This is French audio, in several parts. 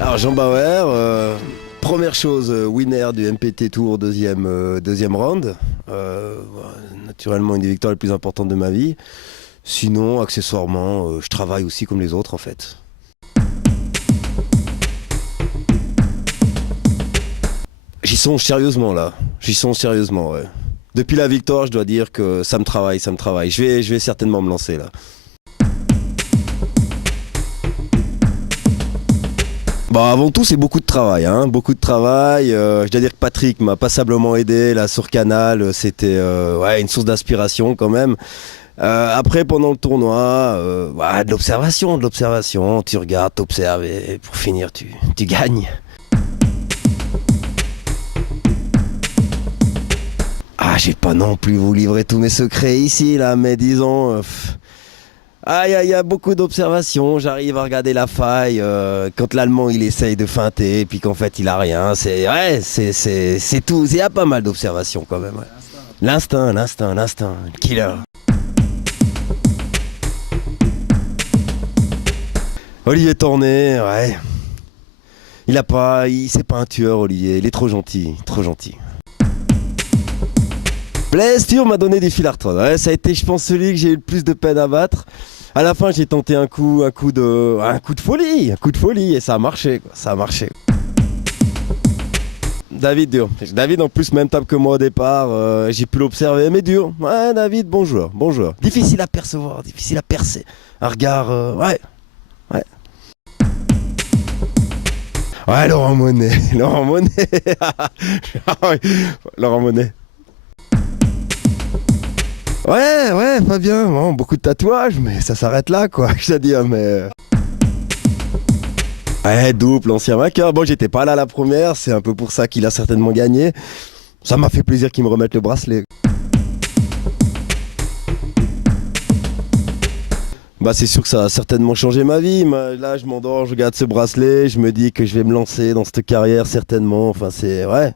Alors Jean Bauer, première chose, winner du MPT Tour, deuxième round. Naturellement une des victoires les plus importantes de ma vie. Sinon, accessoirement, je travaille aussi comme les autres en fait. J'y songe sérieusement là, j'y songe sérieusement, ouais. Depuis la victoire, je dois dire que ça me travaille, ça me travaille. Je vais certainement me lancer là. Bon, avant tout, c'est beaucoup de travail, hein, beaucoup de travail. Je dois dire que Patrick m'a passablement aidé là sur Canal. C'était ouais, une source d'inspiration quand même. Après, pendant le tournoi, ouais, de l'observation, de l'observation. Tu regardes, t'observes et pour finir, tu gagnes. Ah, j'ai pas non plus vous livrer tous mes secrets ici là, mais disons. Ah, il y a beaucoup d'observations, j'arrive à regarder la faille, quand l'Allemand il essaye de feinter, puis qu'en fait il a rien, ouais, c'est tout, il y a pas mal d'observations quand même. Ouais. L'instinct, le killer. Olivier Tornet, ouais. C'est pas un tueur Olivier, il est trop gentil, trop gentil. Blaise Thur m'a donné des fils à retordre. Ouais, ça a été, je pense, celui que j'ai eu le plus de peine à battre. À la fin, j'ai tenté un coup de folie, et ça a marché, quoi. Ça a marché. David Dur. David, en plus, même table que moi au départ. J'ai pu l'observer, mais dur. Ouais, David, bon joueur, bon joueur. Difficile à percevoir, difficile à percer. Un regard, ouais, ouais. Ouais, Laurent Monet, Laurent Monet. Laurent Monet. Ouais, pas bien. Bon, beaucoup de tatouages, mais ça s'arrête là, quoi. Je te dis, mais. Ouais, double, ancien vainqueur. Bon, j'étais pas là la première, c'est un peu pour ça qu'il a certainement gagné. Ça m'a fait plaisir qu'il me remette le bracelet. Bah, c'est sûr que ça a certainement changé ma vie. Là, je m'endors, je regarde ce bracelet, je me dis que je vais me lancer dans cette carrière, certainement. Enfin, c'est. Ouais.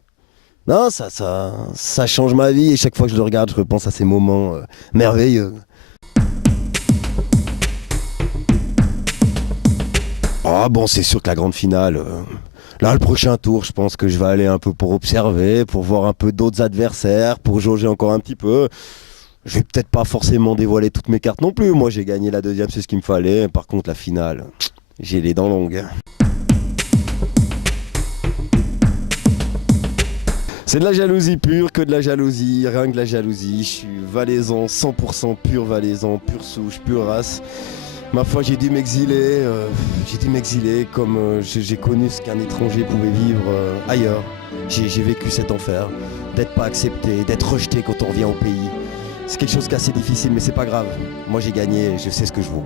Non, ça change ma vie et chaque fois que je le regarde, je repense à ces moments merveilleux. Ah bon, c'est sûr que la grande finale, là le prochain tour, je pense que je vais aller un peu pour observer, pour voir un peu d'autres adversaires, pour jauger encore un petit peu. Je vais peut-être pas forcément dévoiler toutes mes cartes non plus. Moi j'ai gagné la deuxième, c'est ce qu'il me fallait. Par contre la finale, j'ai les dents longues. C'est de la jalousie pure, que de la jalousie, rien que de la jalousie. Je suis valaisan, 100% pur valaisan, pure souche, pure race. Ma foi, j'ai dû m'exiler comme j'ai connu ce qu'un étranger pouvait vivre ailleurs. J'ai vécu cet enfer, d'être pas accepté, d'être rejeté quand on revient au pays. C'est quelque chose qui est assez difficile, mais c'est pas grave. Moi j'ai gagné, je sais ce que je vaux.